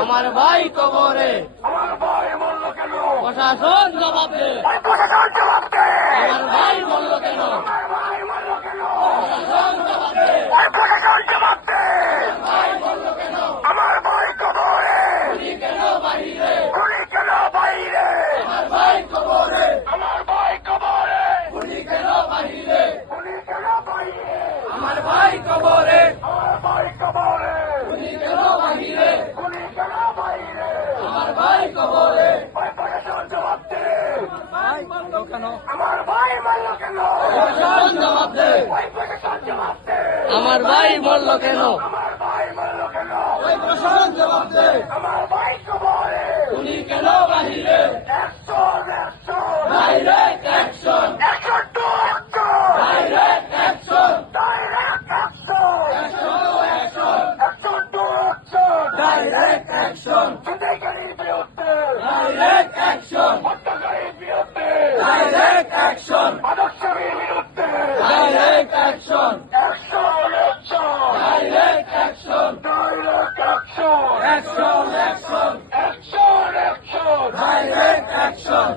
আমার ভাই কবরে, আমার ভাই মরল কেন? প্রশাসন জবাব দে। প্রশাসন জবাব দে। আমার ভাই মরল কেন? আমার ভাই মরল কেন? প্রশাসন জবাব দে। প্রশাসন জবাব দে। ভাই মরল কেন? আমার ভাই কবরে, গুলি কেন বাহিরে? গুলি কেন বাইরে? আমার ভাই কবরে, আমার ভাই কবরে, গুলি কেন বাহিরে? গুলি কেন বাইরে? আমার ভাই কবরে, আমার ভাই কবরে, গুলি কেন বাহিরে? গুলি কেন বাইরে? আমার ভাই কবরে, প্রশাসন জবাব দে। ভাই মরল কেন? আমার ভাই মরল কেন? প্রশাসন জবাব দে। প্রশাসন জবাব দে। আমার ভাই মরল কেন? আমার ভাই মরল কেন? প্রশাসন জবাব দে। আমার ভাই কবরে, গুলি কেন বাহিরে? Action action, direct action, action to action, direct action, direct action, action, action to action, direct action, ছিনতাইকারীর বিরুদ্ধে, ডাইরেক্ট অ্যাকশন, হত্যাকারীর বিরুদ্ধে, ডাইরেক্ট অ্যাকশন, মাদকসেবীর বিরুদ্ধে, direct action, action action, direct action, direct action, action, action, action action, direct action,